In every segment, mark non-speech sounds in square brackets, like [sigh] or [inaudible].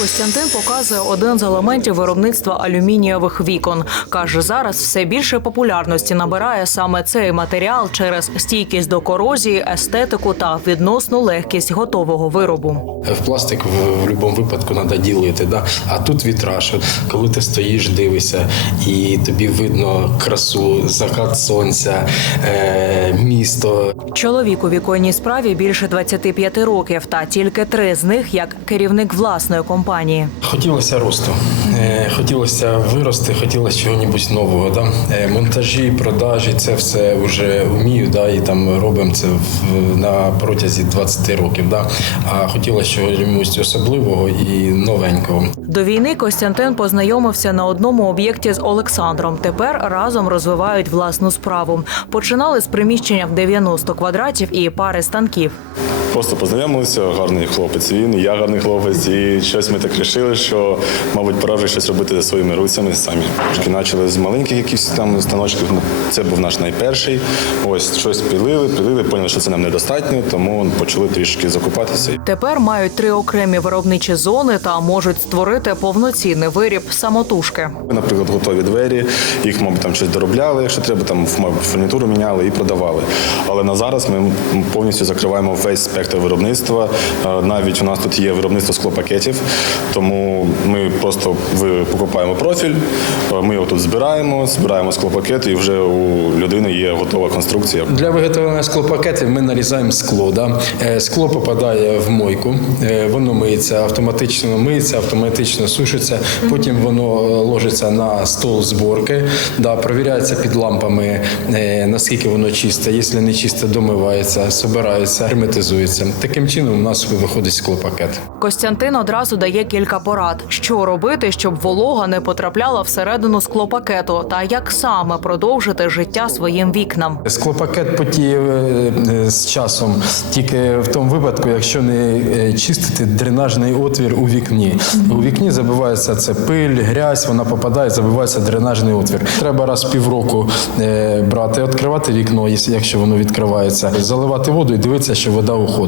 Костянтин показує один з елементів виробництва алюмінієвих вікон. каже, зараз все більше популярності набирає саме цей матеріал через стійкість до корозії, естетику та відносну легкість готового виробу. В пластик в, будь-якому випадку треба ділити. Да? А тут вітраж. Коли ти стоїш, дивишся, і тобі видно красу, закат сонця, е, місто. Чоловік у віконній справі більше 25 років, та тільки три з них як керівник власної компанії. Хотілося росту, е, хотілося вирости, хотілося чогось нового. Да? Е, монтажі, продажі це все вже вмію, да? і там робимо це на протязі 20 років. Да? А хотілося чогось особливого і новенького. До війни Костянтин познайомився на одному об'єкті з Олександром. Тепер разом розвивають власну справу. Починали з приміщення в 90 квадратів і пари станків. Просто познайомилися, гарний хлопець він, і я гарний хлопець, і щось ми так вирішили, що, мабуть, пора вже щось робити своїми руцями самі. Трошки почали з маленьких якихось там станочків. ну, Це був наш найперший. Ось щось пілили, пілили, поняли, що це нам недостатньо, тому почали трішки закупатися. Тепер мають три окремі виробничі зони та можуть створити повноцінний виріб самотужки. Ми, наприклад, готові двері, їх, мабуть, там щось доробляли, якщо треба, там фурнітуру міняли і продавали. Але на зараз ми повністю закриваємо весь спектр виробництва. Е, Навіть у нас тут є виробництво склопакетів, тому ми просто покупаємо профіль, е, ми його тут збираємо, збираємо склопакет, і вже у людини є готова конструкція. Для виготовлення склопакетів ми нарізаємо скло. Да? Е, Скло попадає в мойку, воно миється автоматично, миється, автоматично сушиться. Потім воно ложиться на стол зборки, да, провіряється під лампами, наскільки воно чисте. Якщо не чисте, домивається, собирається, герметизується. Таким чином у нас виходить склопакет. Костянтин одразу дає кілька порад, що робити, щоб волога не потрапляла всередину склопакету, та як саме продовжити життя своїм вікнам. Склопакет потіє е, е, з часом тільки в тому випадку, якщо не е, чистити дренажний отвір у вікні. У вікні забивається це пиль, грязь, вона попадає, забивається дренажний отвір. Треба раз в півроку брати, відкривати вікно, якщо воно відкривається, заливати воду і дивитися, що вода уходить.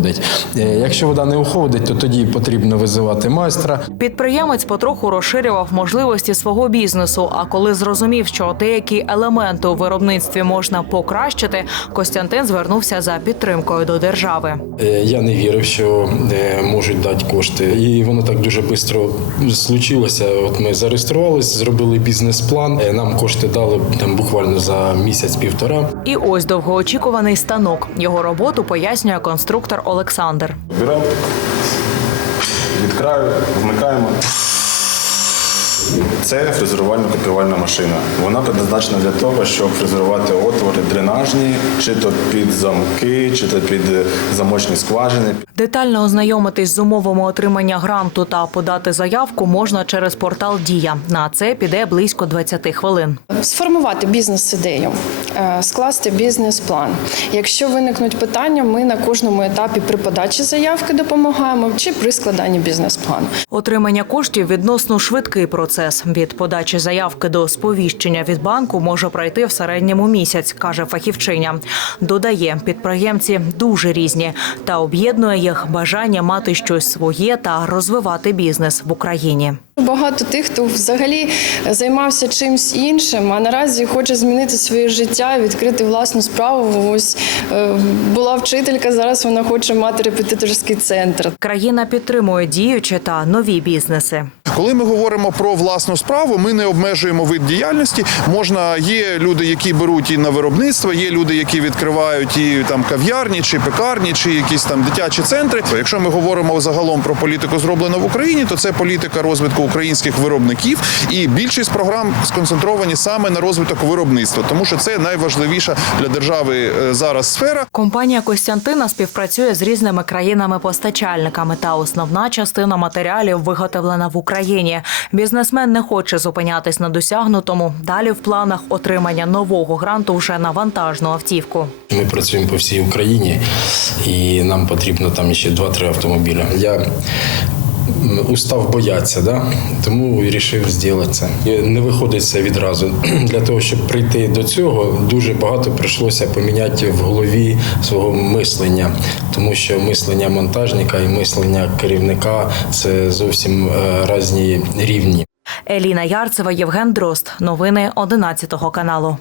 Е, Якщо вода не уходить, то тоді потрібно визивати майстра. Підприємець потроху розширював можливості свого бізнесу. А коли зрозумів, що деякі елементи у виробництві можна покращити, Костянтин звернувся за підтримкою до держави. Е, Я не вірив, що е, можуть дати кошти, і воно так дуже швидко случилося. От ми зареєструвалися, зробили бізнес-план. Нам кошти дали там буквально за місяць-півтора. І ось довгоочікуваний станок. Його роботу пояснює конструктор Олександр. Беремо від краю, вмикаємо. Це фрезерувально копіювальна машина. Вона предназначена для того, щоб фрезерувати отвори дренажні, чи то під замки, чи то під замочні скважини. Детально ознайомитись з умовами отримання гранту та подати заявку можна через портал Дія. На це піде близько 20 хвилин. Сформувати бізнес-ідею, е, скласти бізнес-план. Якщо виникнуть питання, ми на кожному етапі при подачі заявки допомагаємо чи при складанні бізнес-плану. Отримання коштів відносно швидкий процес. Від подачі заявки до сповіщення від банку може пройти в середньому місяць, каже фахівчиня. Додає, підприємці дуже різні та об'єднує їх бажання мати щось своє та розвивати бізнес в Україні. Багато тих, хто взагалі займався чимсь іншим, а наразі хоче змінити своє життя, відкрити власну справу. Ось е, була вчителька, зараз вона хоче мати репетиторський центр. Країна підтримує діючі та нові бізнеси. Коли ми говоримо про власну справу, ми не обмежуємо вид діяльності. Можна є люди, які беруть і на виробництво, є люди, які відкривають і там кав'ярні, чи пекарні, чи якісь там дитячі центри. Якщо ми говоримо загалом про політику зроблено в Україні, то це політика розвитку українських виробників, і більшість програм сконцентровані саме на розвиток виробництва, тому що це найважливіша для держави е, зараз сфера. Компанія Костянтина співпрацює з різними країнами-постачальниками, та основна частина матеріалів виготовлена в Україні. Бізнесмен не хоче зупинятись на досягнутому. Далі в планах отримання нового гранту вже на вантажну автівку. Ми працюємо по всій Україні, і нам потрібно там ще 2-3 автомобіля. Я устав боятися, да? тому вирішив зробити це. Не виходить це відразу. [clears throat] Для того, щоб прийти до цього, дуже багато прийшлося поміняти в голові свого мислення, тому що мислення монтажника і мислення керівника це зовсім е, різні рівні. Еліна Ярцева, Євген Дрозд. Новини 11 каналу.